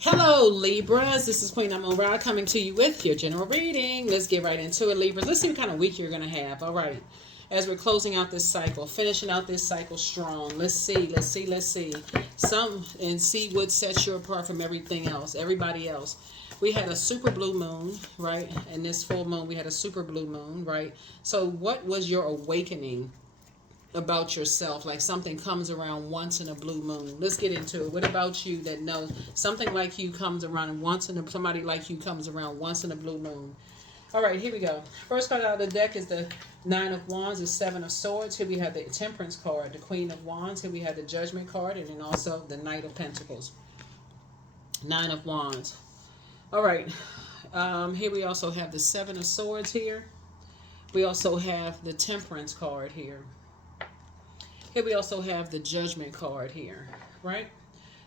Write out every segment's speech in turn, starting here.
Hello, Libras. This is Queen Amun Ra coming to you with your general reading. Let's get right into it, Libras. Let's see what kind of week you're going to have. All right. As we're closing out this cycle, finishing out this cycle strong. Let's see. And see what sets you apart from everything else, everybody else. We had a super blue moon, right? And this full moon, we had a super blue moon, right? So, what was your awakening about yourself? Like something comes around once in a blue moon. Let's get into it. What about you that knows something like you comes around once in a, somebody like you comes around once in a blue moon? All right, here we go. First card out of the deck is the Nine of Wands, the Seven of Swords. Here we have the Temperance card, the Queen of Wands. Here we have the Judgment card, and then also the Knight of Pentacles. Nine of Wands. All right. Here we also have the Seven of Swords here. We also have the Temperance card here. Here we also have the Judgment card here, right?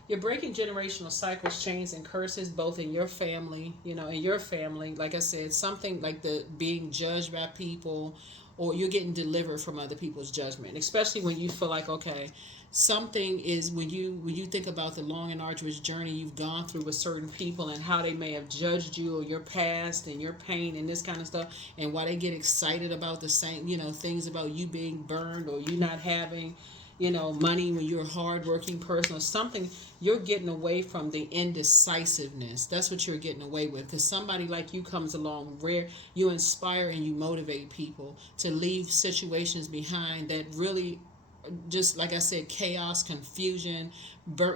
You're breaking generational cycles, chains, and curses, both in your family, in your family. Like I said, something like the being judged by people, or you're getting delivered from other people's judgment, especially when you feel like, okay, something is when you think about the long and arduous journey you've gone through with certain people and how they may have judged you or your past and your pain and this kind of stuff, and why they get excited about the same things about you being burned or you not having money when you're a hardworking person or something. You're getting away from the indecisiveness. That's what you're getting away with, because somebody like you comes along where you inspire and you motivate people to leave situations behind that really, just like I said, chaos, confusion,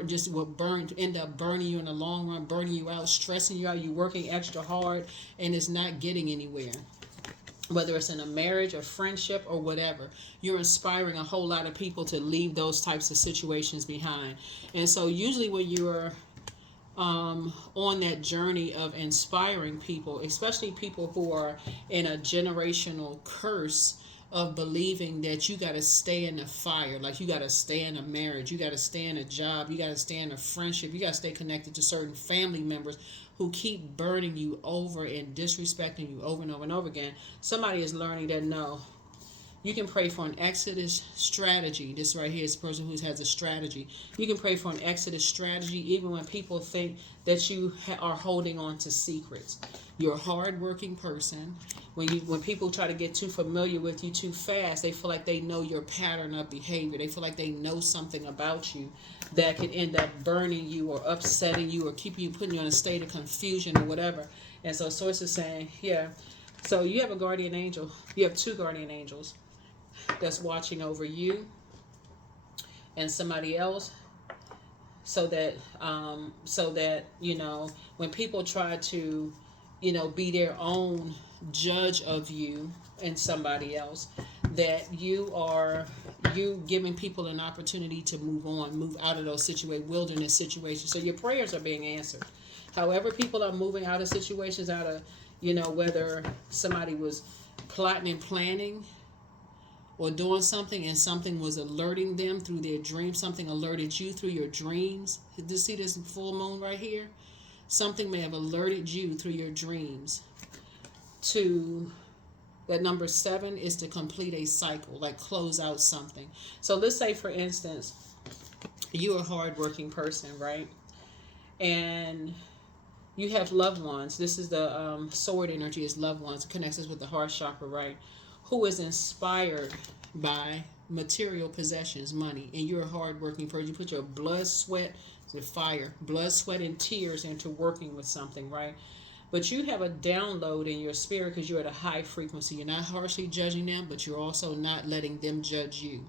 just will end up burning you in the long run, burning you out, stressing you out. You're working extra hard and it's not getting anywhere. Whether it's in a marriage, a friendship, or whatever, you're inspiring a whole lot of people to leave those types of situations behind. And so usually when you're on that journey of inspiring people, especially people who are in a generational curse of believing that you got to stay in the fire, like you got to stay in a marriage, you got to stay in a job, you got to stay in a friendship, you got to stay connected to certain family members who keep burning you over and disrespecting you over and over and over again. Somebody is learning that no, you can pray for an exodus strategy. This right here is a person who has a strategy. You can pray for an exodus strategy even when people think that you are holding on to secrets. You're a hardworking person. When people try to get too familiar with you too fast, they feel like they know your pattern of behavior. They feel like they know something about you that could end up burning you or upsetting you or keeping you, putting you in a state of confusion or whatever. And so Source is saying, yeah. So you have a guardian angel. You have two guardian angels that's watching over you and somebody else, so that when people try to be their own judge of you and somebody else, that you giving people an opportunity to move out of those wilderness situations. So your prayers are being answered. However people are moving out of situations, out of whether somebody was plotting and planning or doing something and something was alerting them through their dreams, something alerted you through your dreams. Did you see this full moon right here? Something may have alerted you through your dreams to that. Number 7 is to complete a cycle, like close out something. So let's say, for instance, you're a hardworking person, right? And you have loved ones. This is the sword energy, is loved ones. It connects us with the heart chakra, right? Who is inspired by material possessions, money, and you're a hardworking person. You put your blood, sweat, blood, sweat, and tears into working with something, right? But you have a download in your spirit because you're at a high frequency. You're not harshly judging them, but you're also not letting them judge you.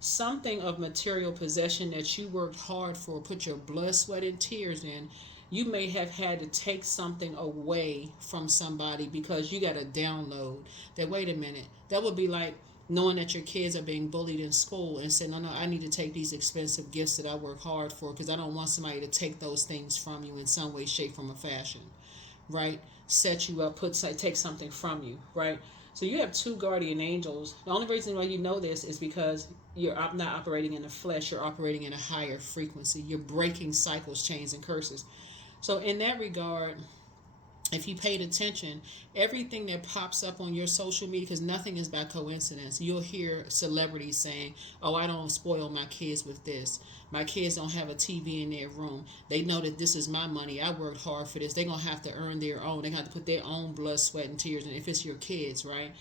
Something of material possession that you worked hard for, put your blood, sweat, and tears in, you may have had to take something away from somebody because you got a download that, wait a minute, that would be like knowing that your kids are being bullied in school and saying, no, I need to take these expensive gifts that I work hard for because I don't want somebody to take those things from you in some way, shape, form, or fashion, right? Set you up, take something from you, right? So you have two guardian angels. The only reason why you know this is because you're not operating in the flesh. You're operating in a higher frequency. You're breaking cycles, chains, and curses. So in that regard, if you paid attention, everything that pops up on your social media, because nothing is by coincidence, you'll hear celebrities saying, oh, I don't spoil my kids with this. My kids don't have a TV in their room. They know that this is my money. I worked hard for this. They're going to have to earn their own. They're going to have to put their own blood, sweat, and tears in. If it's your kids, right?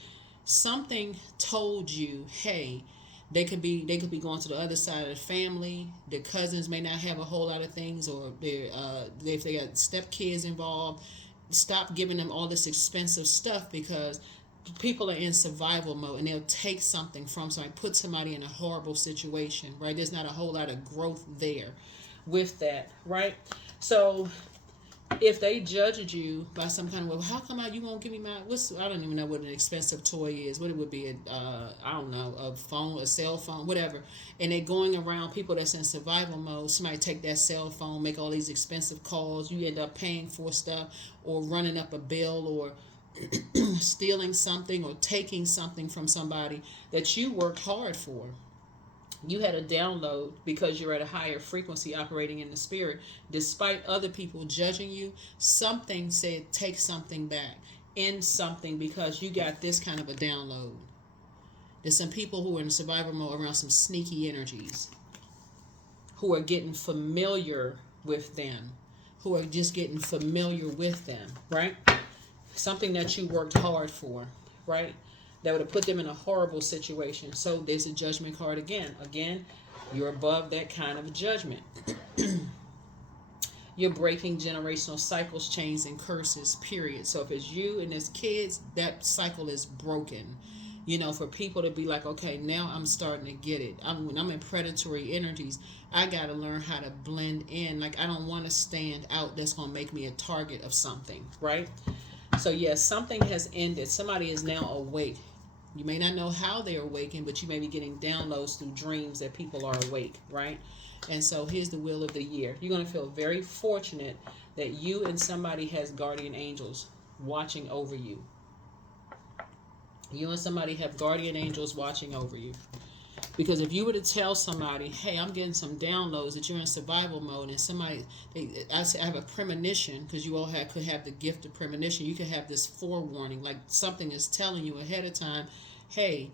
Something told you, hey, they could be going to the other side of the family. Their cousins may not have a whole lot of things, or if they got stepkids involved, stop giving them all this expensive stuff, because people are in survival mode and they'll take something from somebody, put somebody in a horrible situation, right? There's not a whole lot of growth there with that, right? So if they judged you by some kind of, well, how come you won't give me my, I don't even know what an expensive toy is, what it would be, I don't know, a phone, a cell phone, whatever, and they're going around people that's in survival mode. Somebody take that cell phone, make all these expensive calls, you end up paying for stuff, or running up a bill, or stealing something, or taking something from somebody that you worked hard for. You had a download because you're at a higher frequency operating in the spirit. Despite other people judging you, something said take something back, end something, because you got this kind of a download. There's some people who are in survival mode around some sneaky energies, who are getting familiar with them, who are just getting familiar with them, right? Something that you worked hard for, right? That would have put them in a horrible situation. So there's a judgment card again. Again, you're above that kind of judgment. You're breaking generational cycles, chains, and curses, period. So if it's you and it's kids, that cycle is broken. You know, for people to be like, okay, now I'm starting to get it. When I'm in predatory energies, I got to learn how to blend in. Like, I don't want to stand out. That's going to make me a target of something, right? So yes, something has ended. Somebody is now awake. You may not know how they're awakened, but you may be getting downloads through dreams that people are awake, right? And so here's the wheel of the year. You're going to feel very fortunate that you and somebody has guardian angels watching over you. You and somebody have guardian angels watching over you. Because if you were to tell somebody, hey, I'm getting some downloads, that you're in survival mode, and somebody, I have a premonition, because you all could have the gift of premonition. You could have this forewarning, like something is telling you ahead of time, hey,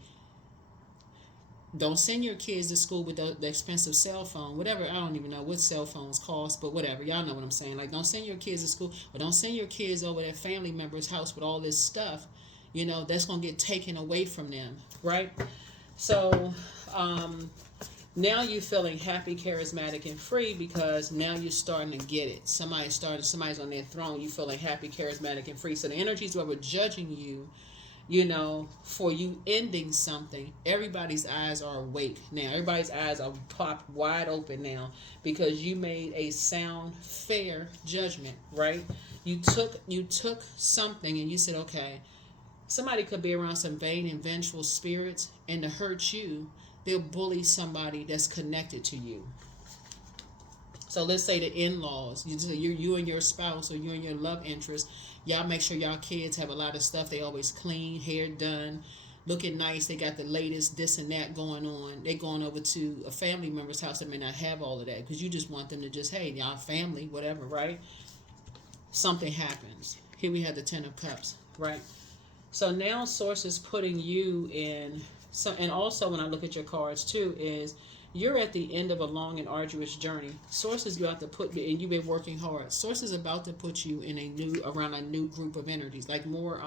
don't send your kids to school with the expensive cell phone, whatever. I don't even know what cell phones cost, but whatever. Y'all know what I'm saying. Like, don't send your kids to school, or don't send your kids over their family member's house with all this stuff. You know, that's going to get taken away from them, right? So now you're feeling happy, charismatic, and free, because now you're starting to get it. Somebody's on their throne. You're feeling happy, charismatic, and free. So the energies that were judging you, you know, for you ending something, everybody's eyes are awake now. Everybody's eyes are popped wide open now, because you made a sound, fair judgment, right? You took something and you said, okay, somebody could be around some vain and vengeful spirits, and to hurt you, they'll bully somebody that's connected to you. So let's say the in-laws, you and your spouse, or you and your love interest, y'all make sure y'all kids have a lot of stuff. They always clean, hair done, looking nice. They got the latest this and that going on. They're going over to a family member's house that may not have all of that, because you just want them to just, hey, y'all family, whatever, right? Something happens. Here we have the 10 of Cups, right? So now Source is putting you in, and also when I look at your cards too, is you're at the end of a long and arduous journey. Source is about to put you, and you've been working hard. Source is about to put you in around a new group of energies, like more.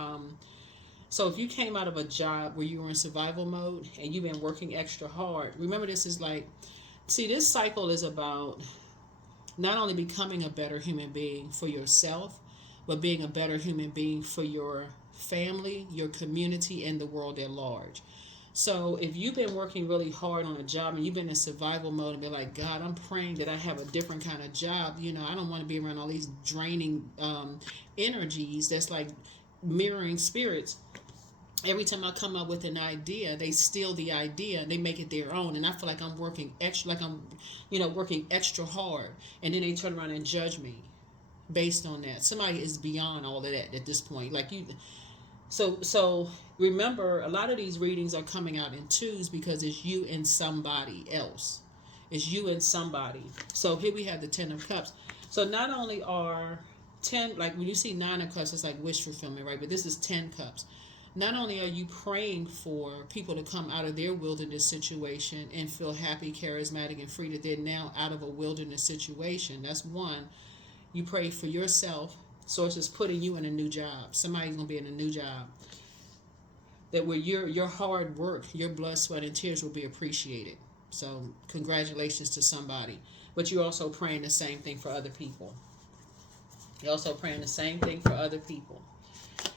So if you came out of a job where you were in survival mode and you've been working extra hard, remember this is like, see, this cycle is about not only becoming a better human being for yourself, but being a better human being for your family, your community, and the world at large. So if you've been working really hard on a job and you've been in survival mode and be like, God, I'm praying that I have a different kind of job. You know, I don't want to be around all these draining energies that's like mirroring spirits. Every time I come up with an idea, they steal the idea and they make it their own. And I feel like I'm working extra, working extra hard. And then they turn around and judge me based on that. Somebody is beyond all of that at this point. Like you. So remember, a lot of these readings are coming out in twos because it's you and somebody else. It's you and somebody. So here we have the 10 of Cups. So not only are 10, like when you see 9 of cups, it's like wish fulfillment, right? But this is 10 cups. Not only are you praying for people to come out of their wilderness situation and feel happy, charismatic, and free, that they're now out of a wilderness situation. That's one. You pray for yourself. Source is putting you in a new job. Somebody's going to be in a new job. That where your hard work, your blood, sweat, and tears will be appreciated. So congratulations to somebody. But you're also praying the same thing for other people. You're also praying the same thing for other people.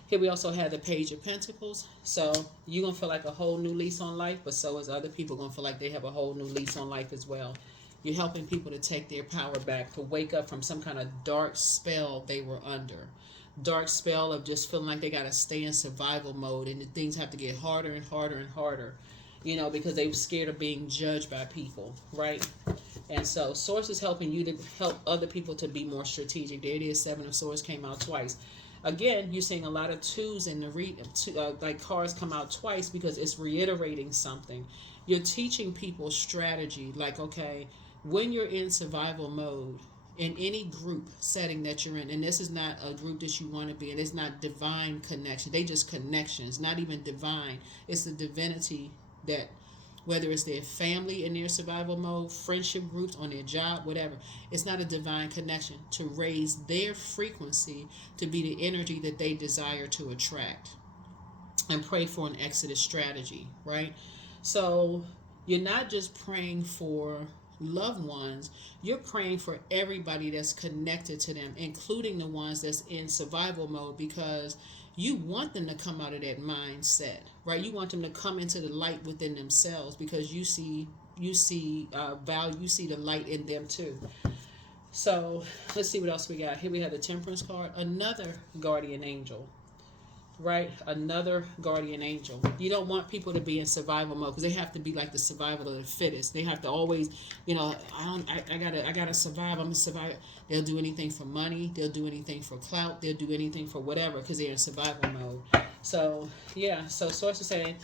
Here we also have the Page of Pentacles. So you're going to feel like a whole new lease on life, but so is other people going to feel like they have a whole new lease on life as well. You're helping people to take their power back, to wake up from some kind of dark spell they were under. Dark spell of just feeling like they got to stay in survival mode, and things have to get harder and harder and harder, you know, because they were scared of being judged by people, right? And so Source is helping you to help other people to be more strategic. There it is, 7 of Swords came out twice. Again, you're seeing a lot of twos in the like cards come out twice because it's reiterating something. You're teaching people strategy, like, okay, when you're in survival mode, in any group setting that you're in, and this is not a group that you want to be in, it's not divine connection. They just connections, not even divine. It's the divinity that, whether it's their family in their survival mode, friendship groups, on their job, whatever, it's not a divine connection to raise their frequency to be the energy that they desire to attract. And pray for an exodus strategy, right? So you're not just praying for loved ones, you're praying for everybody that's connected to them, including the ones that's in survival mode, because you want them to come out of that mindset, right? You want them to come into the light within themselves, because you see value, you see the light in them too. So let's see what else we got. Here we have the Temperance card, another guardian angel. Right, another guardian angel. You don't want people to be in survival mode, because they have to be like the survival of the fittest. They have to always, you know, I gotta survive. I'm gonna survive. They'll do anything for money. They'll do anything for clout. They'll do anything for whatever, because they're in survival mode. So yeah, so Source is saying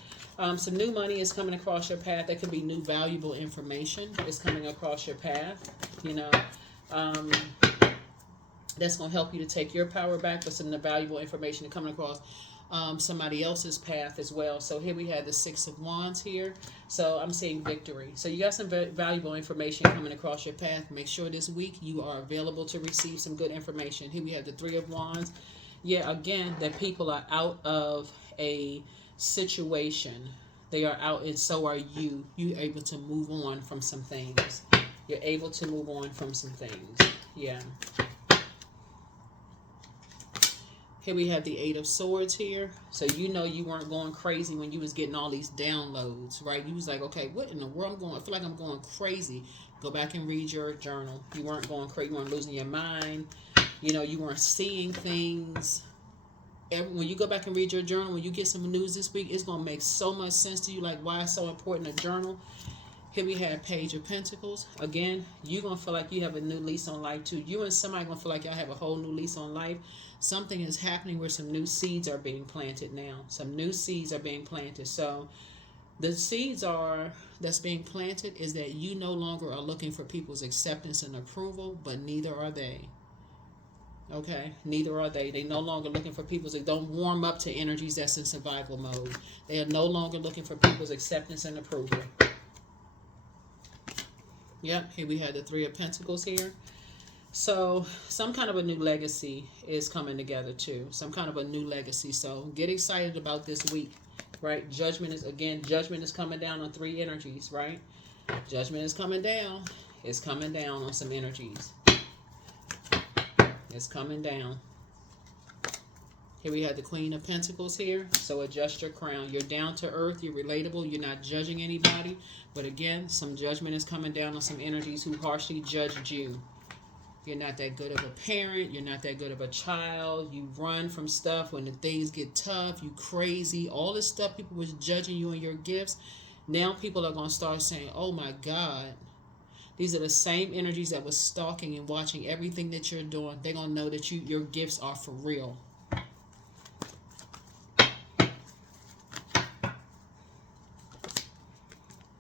some new money is coming across your path. That could be new valuable information is coming across your path. You know. That's going to help you to take your power back, but some valuable information coming across somebody else's path as well. So here we have the 6 of Wands here. So I'm seeing victory. So you got some valuable information coming across your path. Make sure this week you are available to receive some good information. Here we have the 3 of Wands. Yeah, again, that people are out of a situation. They are out, and so are you. You're able to move on from some things. You're able to move on from some things. Yeah. Here we have the 8 of Swords here. So you know you weren't going crazy when you was getting all these downloads, right? You was like, okay, what in the world I feel like I'm going crazy. Go back and read your journal. You weren't going crazy. You weren't losing your mind. You know, you weren't seeing things. When you go back and read your journal, when you get some news this week, it's going to make so much sense to you, like why it's so important to journal. Here we have Page of Pentacles. Again, you're going to feel like you have a new lease on life too. You and somebody going to feel like y'all have a whole new lease on life. Something is happening where some new seeds are being planted now. Some new seeds are being planted. So the seeds that's being planted is that you no longer are looking for people's acceptance and approval, but neither are they. Okay, neither are they. They no longer looking for people's. They don't warm up to energies that's in survival mode. They are no longer looking for people's acceptance and approval. Yep, here we have the 3 of Pentacles here. So some kind of a new legacy is coming together too. Some kind of a new legacy. So get excited about this week, right? Judgment is coming down on 3 energies, right? Judgment is coming down. It's coming down on some energies. It's coming down. Here we have the Queen of Pentacles here. So adjust your crown. You're down to earth. You're relatable. You're not judging anybody. But again, some judgment is coming down on some energies who harshly judged you. You're not that good of a parent. You're not that good of a child. You run from stuff when the things get tough. You crazy. All this stuff people was judging you and your gifts. Now people are going to start saying, oh my God. These are the same energies that was stalking and watching everything that you're doing. They're going to know that your gifts are for real.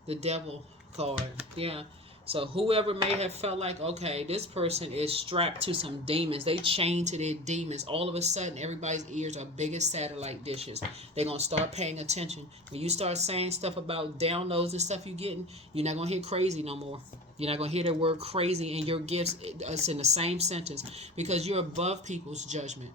The Devil card. Yeah. So whoever may have felt like, okay, this person is strapped to some demons. They chained to their demons. All of a sudden, everybody's ears are big as satellite dishes. They're going to start paying attention. When you start saying stuff about downloads and stuff you're getting, you're not going to hear crazy no more. You're not going to hear the word crazy in your gifts. It's in the same sentence because you're above people's judgment.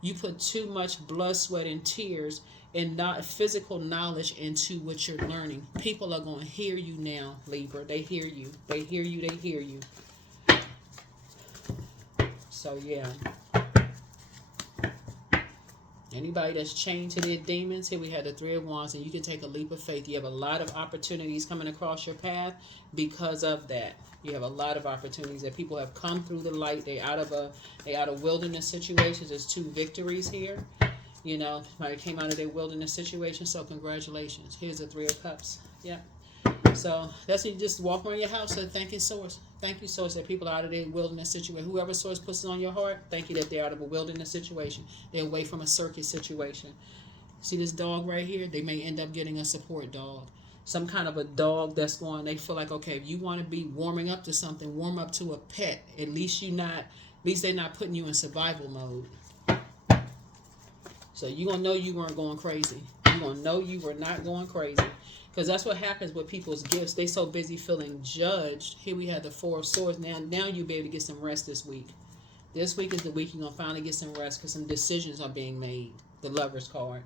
You put too much blood, sweat, and tears and not physical knowledge into what you're learning. People are going to hear you now, Libra. They hear you. They hear you. They hear you. So, yeah. Anybody that's chained to their demons, here we have the Three of Wands, and you can take a leap of faith. You have a lot of opportunities coming across your path because of that. You have a lot of opportunities that people have come through the light. They out of wilderness situations. There's 2 victories here. You know, somebody came out of their wilderness situation, so congratulations. Here's the 3 of Cups. Yeah. So that's when you just walk around your house and thank you, Source. Thank you, Source, that people are out of their wilderness situation. Whoever Source puts it on your heart, thank you that they're out of a wilderness situation. They're away from a circus situation. See this dog right here? They may end up getting a support dog. Some kind of a dog that's going, they feel like, okay, if you want to be warming up to something, warm up to a pet. At least they're not putting you in survival mode. So you're going to know you weren't going crazy. You're going to know you were not going crazy. Because that's what happens with people's gifts. They so busy feeling judged. Here we have the 4 of Swords. Now you'll be able to get some rest this week. This week is the week you're going to finally get some rest because some decisions are being made. The Lover's card.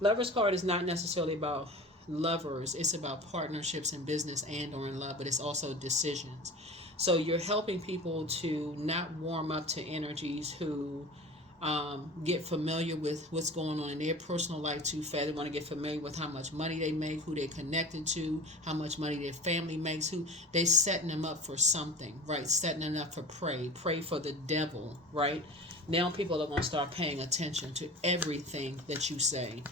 Lover's card is not necessarily about lovers. It's about partnerships in business and or in love, but it's also decisions. So you're helping people to not warm up to energies who get familiar with what's going on in their personal life too fast. They want to get familiar with how much money they make, who they're connected to, how much money their family makes, who they setting them up for something, right? Setting them up for pray for the devil, right? Now people are going to start paying attention to everything that you say.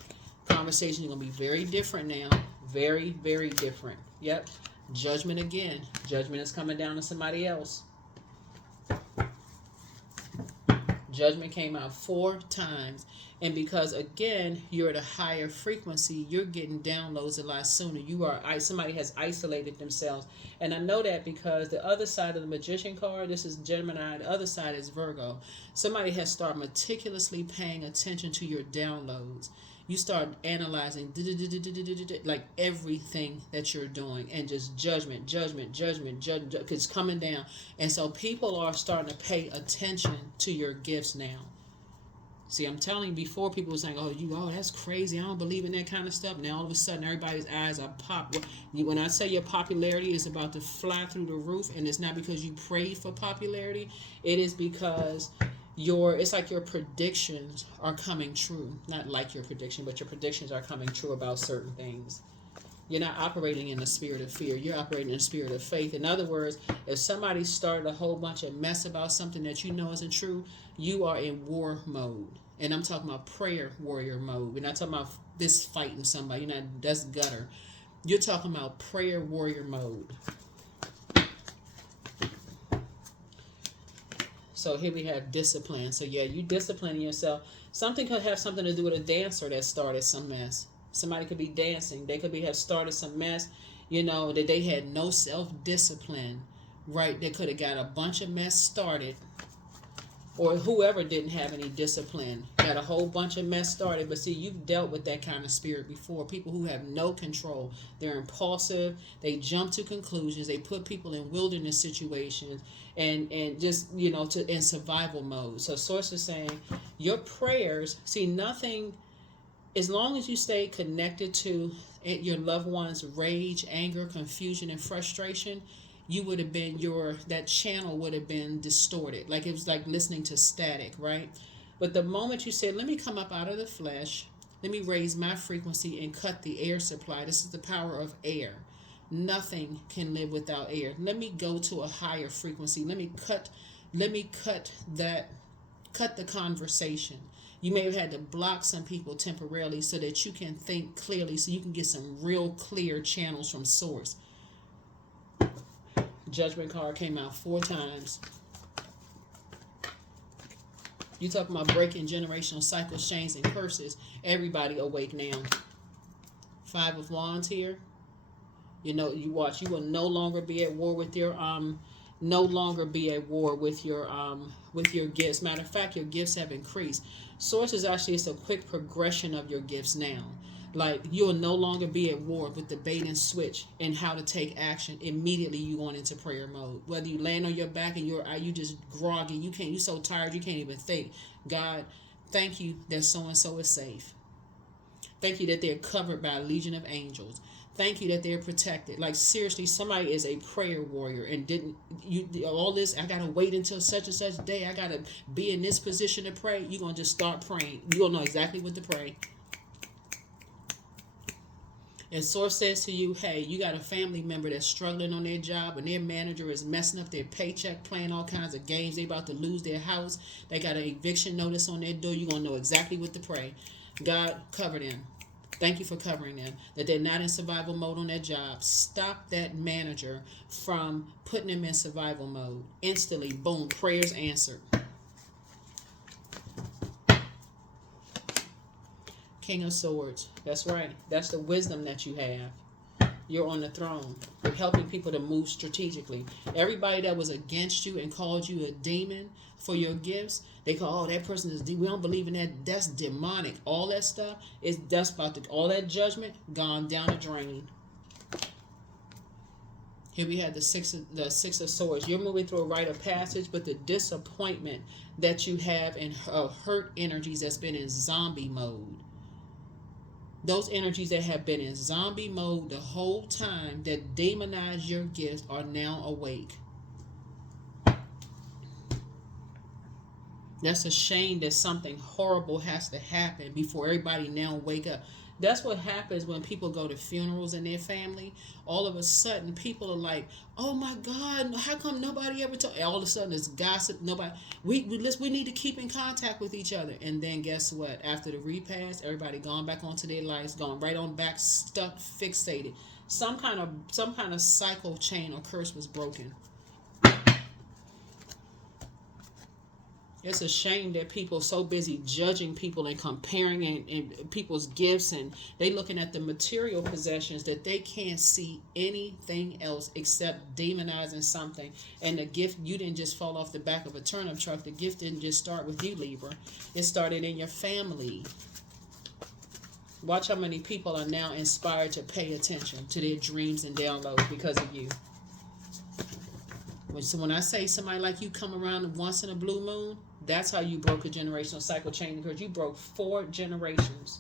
Conversation is going to be very different now. Very, very different. Yep. Judgment again. Judgment is coming down to somebody else. Judgment came out 4 times. And because, again, you're at a higher frequency, you're getting downloads a lot sooner. Somebody has isolated themselves. And I know that because the other side of the Magician card, this is Gemini, the other side is Virgo. Somebody has started meticulously paying attention to your downloads. You start analyzing like everything that you're doing and just judgment, it's coming down. And so people are starting to pay attention to your gifts now. See, I'm telling you, before people were saying, oh, that's crazy. I don't believe in that kind of stuff. Now all of a sudden everybody's eyes are popped. When I say your popularity is about to fly through the roof, and it's not because you prayed for popularity, it is because it's like your predictions are coming true. Not like your prediction, but your predictions are coming true about certain things. You're not operating in the spirit of fear. You're operating in the spirit of faith. In other words, if somebody started a whole bunch of mess about something that you know isn't true, you are in war mode. And I'm talking about prayer warrior mode. We're not talking about this fighting somebody. That's gutter. You're talking about prayer warrior mode. So here we have discipline. So yeah, you disciplining yourself. Something could have something to do with a dancer that started some mess. Somebody could be dancing. They could have started some mess, that they had no self-discipline, right? They could have got a bunch of mess started. Or whoever didn't have any discipline, got a whole bunch of mess started. But see, you've dealt with that kind of spirit before. People who have no control. They're impulsive. They jump to conclusions. They put people in wilderness situations and just, in survival mode. So Source is saying, your prayers, see, nothing, as long as you stay connected to your loved one's rage, anger, confusion, and frustration, you would have been that channel would have been distorted. Like it was like listening to static, right? But the moment you said, let me come up out of the flesh, let me raise my frequency and cut the air supply. This is the power of air. Nothing can live without air. Let me go to a higher frequency. Let me cut the conversation. You may have had to block some people temporarily so that you can think clearly, so you can get some real clear channels from Source. Judgment card came out 4 times. You talking about breaking generational cycles, chains, and curses. Everybody awake now. 5 of Wands here. You know, you watch. You will no longer be at war with your no longer be at war with your gifts. Matter of fact, your gifts have increased. Sources actually, it's a quick progression of your gifts now. Like, you'll no longer be at war with the bait and switch and how to take action. Immediately you going into prayer mode. Whether you land on your back and you just groggy, you so tired you can't even think. God, thank you that so and so is safe. Thank you that they're covered by a legion of angels. Thank you that they're protected. Like, seriously, somebody is a prayer warrior and didn't you all this, I gotta wait until such and such day, I gotta be in this position to pray. You're gonna just start praying. You'll know exactly what to pray. And source says to you, hey, you got a family member that's struggling on their job and their manager is messing up their paycheck, playing all kinds of games. They about to lose their house. They got an eviction notice on their door. You're going to know exactly what to pray. God, cover them. Thank you for covering them. That they're not in survival mode on their job. Stop that manager from putting them in survival mode. Instantly, boom, prayers answered. King of Swords. That's right. That's the wisdom that you have. You're on the throne. You're helping people to move strategically. Everybody that was against you and called you a demon for your gifts, they call, oh, that person is, we don't believe in that. That's demonic. All that stuff is that's about to, all that judgment gone down the drain. Here we have the six of swords. You're moving through a rite of passage, but the disappointment that you have and hurt energies that's been in zombie mode. Those energies that have been in zombie mode the whole time that demonize your gifts are now awake. That's a shame that something horrible has to happen before everybody now wake up. That's what happens when people go to funerals in their family. All of a sudden, people are like, "Oh my God, how come nobody ever told?" All of a sudden, it's gossip. Nobody. We need to keep in contact with each other. And then guess what? After the repast, everybody gone back onto their lives, gone right on back, stuck, fixated. Some kind of cycle chain or curse was broken. It's a shame that people are so busy judging people and comparing and people's gifts, and they looking at the material possessions that they can't see anything else except demonizing something. And the gift, you didn't just fall off the back of a turnip truck. The gift didn't just start with you, Libra. It started in your family. Watch how many people are now inspired to pay attention to their dreams and downloads because of you. So when I say somebody like you come around once in a blue moon, that's how you broke a generational cycle chain, because you broke 4 generations.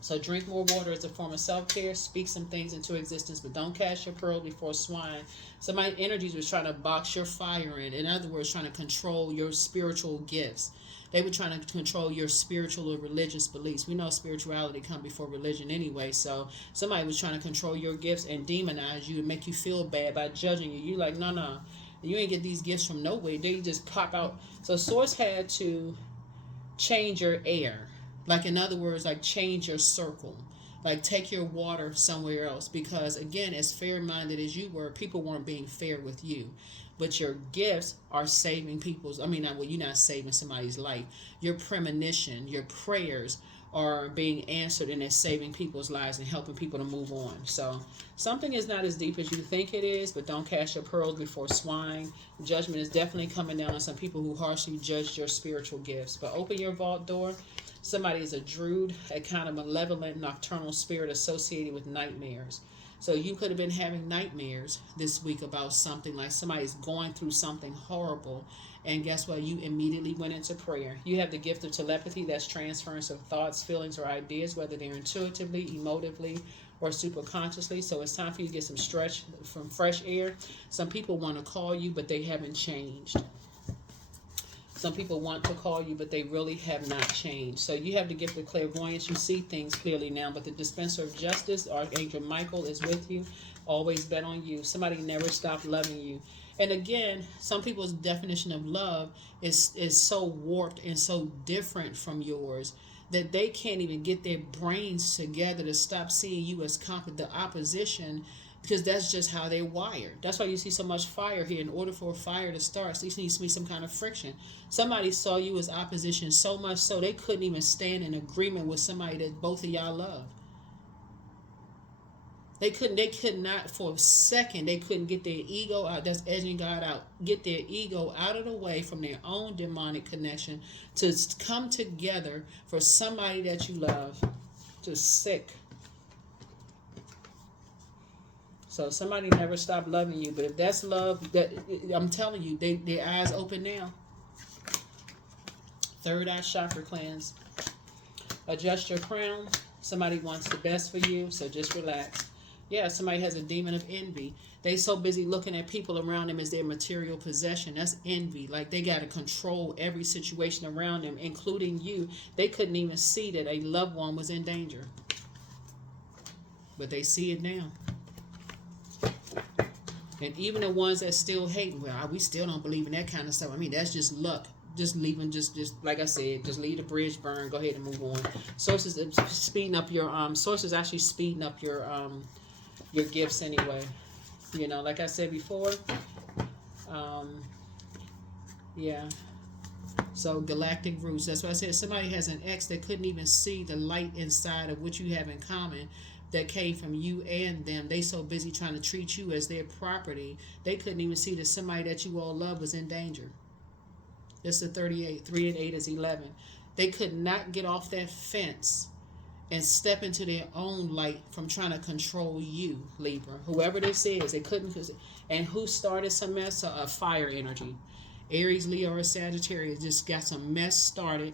So drink more water as a form of self-care. Speak some things into existence, but don't cast your pearls before swine. Somebody's energies was trying to box your fire in. In other words, trying to control your spiritual gifts. They were trying to control your spiritual or religious beliefs. We know spirituality comes before religion anyway. So somebody was trying to control your gifts and demonize you and make you feel bad by judging you. You like, no. You ain't get these gifts from nowhere. They just pop out. So Source had to change your air. Like, in other words, like change your circle. Like, take your water somewhere else. Because, again, as fair-minded as you were, people weren't being fair with you. But your gifts are saving people's, you're not saving somebody's life. Your premonition, your prayers are being answered, and it's saving people's lives and helping people to move on. So something is not as deep as you think it is, but don't cast your pearls before swine. Judgment is definitely coming down on some people who harshly judged your spiritual gifts. But open your vault door. Somebody is a druid, a kind of malevolent nocturnal spirit associated with nightmares. So you could have been having nightmares this week about something, like somebody's going through something horrible. And guess what? You immediately went into prayer. You have the gift of telepathy. That's transference of thoughts, feelings, or ideas, whether they're intuitively, emotively, or superconsciously. So it's time for you to get some stretch from fresh air. Some people want to call you, but they haven't changed. Some people want to call you, but they really have not changed. So you have the gift of clairvoyance. You see things clearly now. But the dispenser of justice, Archangel Michael, is with you. Always bet on you. Somebody never stopped loving you. And again, some people's definition of love is so warped and so different from yours that they can't even get their brains together to stop seeing you as the opposition, because that's just how they're wired. That's why you see so much fire here. In order for a fire to start, there needs to be some kind of friction. Somebody saw you as opposition so much so they couldn't even stand in agreement with somebody that both of y'all love. They could not for a second, they couldn't get their ego out. That's edging God out. Get their ego out of the way from their own demonic connection to come together for somebody that you love. Just sick. So somebody never stopped loving you, but if that's love, that I'm telling you, their eyes open now. Third eye chakra cleanse. Adjust your crown. Somebody wants the best for you, so just relax. Yeah, somebody has a demon of envy. They so busy looking at people around them as their material possession. That's envy. Like they got to control every situation around them, including you. They couldn't even see that a loved one was in danger. But they see it now. And even the ones that still hate, well, we still don't believe in that kind of stuff. I mean, that's just luck. Just leave them, just like I said, just leave the bridge burn. Go ahead and move on. Sources speeding up your sources actually speeding up your gifts anyway. You know, like I said before. Yeah. So galactic roots. That's why I said somebody has an ex that couldn't even see the light inside of what you have in common. That came from you and them. They so busy trying to treat you as their property, they couldn't even see that somebody that you all love was in danger. It's the 38. 3 and 8 is 11. They could not get off that fence and step into their own light from trying to control you, Libra. Whoever this is, they couldn't. And who started some mess? A fire energy. Aries, Leo, or Sagittarius just got some mess started.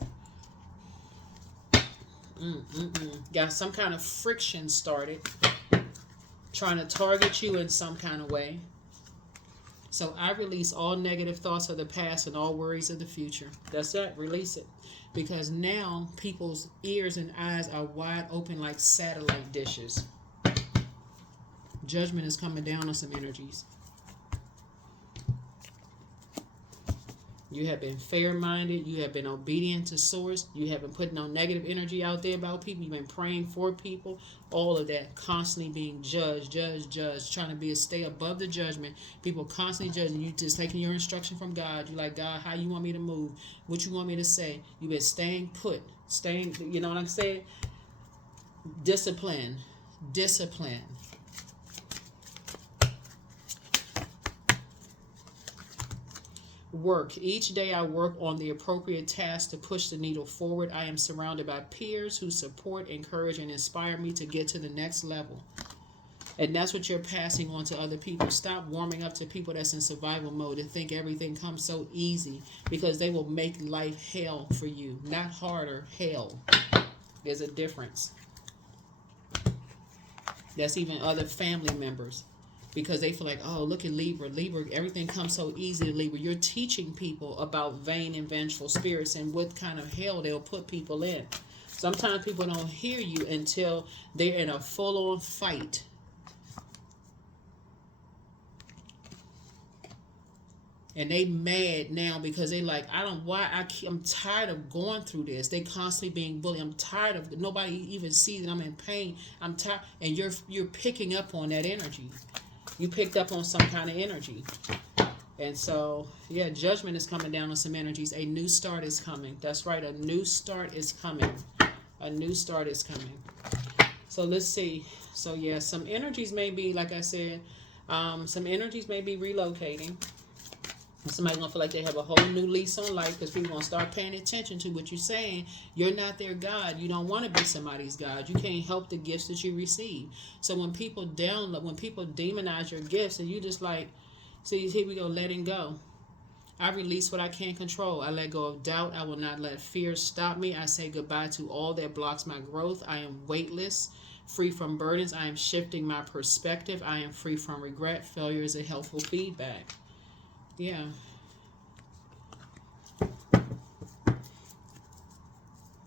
Got some kind of friction started, trying to target you in some kind of way. So I release all negative thoughts of the past and all worries of the future. That's it. Release it. Because now people's ears and eyes are wide open like satellite dishes. Judgment is coming down on some energies. You have been fair-minded. You have been obedient to source. You haven't put no negative energy out there about people. You've been praying for people. All of that. Constantly being judged. Trying to stay above the judgment. People constantly judging you. Just taking your instruction from God. You're like, God, how you want me to move? What you want me to say? You've been staying put. You know what I'm saying? Discipline. Work. Each day I work on the appropriate task to push the needle forward. I am surrounded by peers who support, encourage, and inspire me to get to the next level. And that's what you're passing on to other people. Stop warming up to people that's in survival mode and think everything comes so easy, because they will make life hell for you. Not harder, hell. There's a difference. That's even other family members. Because they feel like, oh, look at Libra, everything comes so easy to Libra. You're teaching people about vain and vengeful spirits and what kind of hell they'll put people in. Sometimes people don't hear you until they're in a full-on fight. And they mad now because they like, I'm tired of going through this. They constantly being bullied. I'm tired of, nobody even sees that I'm in pain. I'm tired. And you're picking up on that energy. You picked up on some kind of energy. And so, yeah, judgment is coming down on some energies. A new start is coming. That's right. A new start is coming. A new start is coming. So let's see. So, yeah, some energies may be, like I said, some energies may be relocating. Somebody's going to feel like they have a whole new lease on life, because people going to start paying attention to what you're saying. You're not their God. You don't want to be somebody's God. You can't help the gifts that you receive. So when people demonize your gifts, and you just like, see, here we go, letting go. I release what I can't control. I let go of doubt. I will not let fear stop me. I say goodbye to all that blocks my growth. I am weightless, free from burdens. I am shifting my perspective. I am free from regret. Failure is a helpful feedback. Yeah.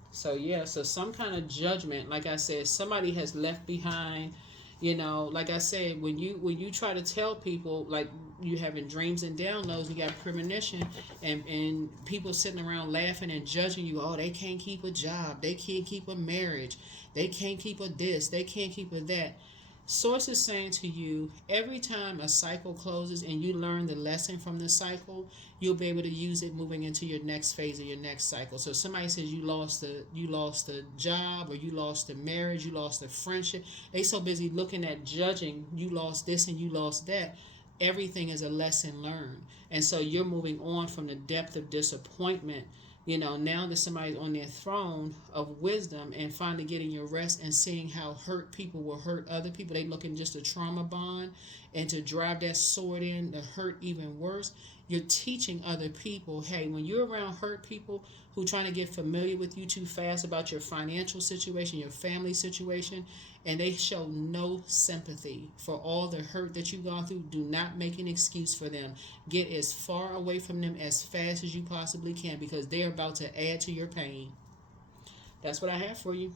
So, yeah, so some kind of judgment, like I said, somebody has left behind, you know, like I said, when you try to tell people, like, you having dreams and downloads, you got premonition, and people sitting around laughing and judging you, oh, they can't keep a job, they can't keep a marriage, they can't keep a this, they can't keep a that. Source is saying to you, every time a cycle closes and you learn the lesson from the cycle, you'll be able to use it moving into your next phase of your next cycle. So somebody says you lost a job, or you lost a marriage, you lost a friendship. They so busy looking at judging, you lost this and you lost that. Everything is a lesson learned. And so you're moving on from the depth of disappointment. Now that somebody's on their throne of wisdom and finally getting your rest and seeing how hurt people will hurt other people, they looking just a trauma bond, and to drive that sword in to hurt even worse. You're teaching other people, hey, when you're around hurt people who trying to get familiar with you too fast about your financial situation, your family situation, and they show no sympathy for all the hurt that you've gone through, do not make an excuse for them. Get as far away from them as fast as you possibly can, because they're about to add to your pain. That's what I have for you.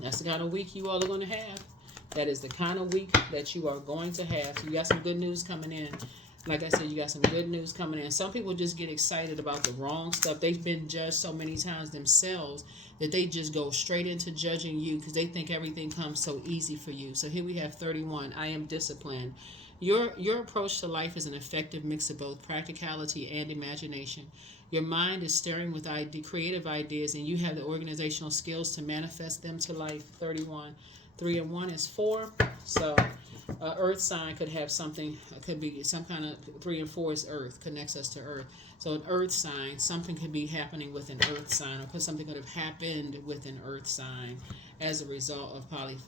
That's the kind of week you all are going to have. That is the kind of week that you are going to have. So you got some good news coming in. Like I said, you got some good news coming in. Some people just get excited about the wrong stuff. They've been judged so many times themselves that they just go straight into judging you because they think everything comes so easy for you. So here we have 31. I am disciplined. Your approach to life is an effective mix of both practicality and imagination. Your mind is stirring with creative ideas, and you have the organizational skills to manifest them to life. 31. 3 and 1 is 4. So earth sign could have something, could be some kind of 3 and 4 is earth, connects us to earth. So an earth sign, something could be happening with an earth sign, or something could have happened with an earth sign as a result of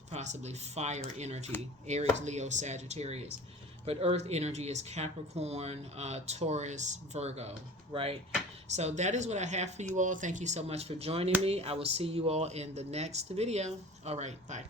possibly fire energy, Aries, Leo, Sagittarius. But earth energy is Capricorn, Taurus, Virgo, right? So that is what I have for you all. Thank you so much for joining me. I will see you all in the next video. All right, bye.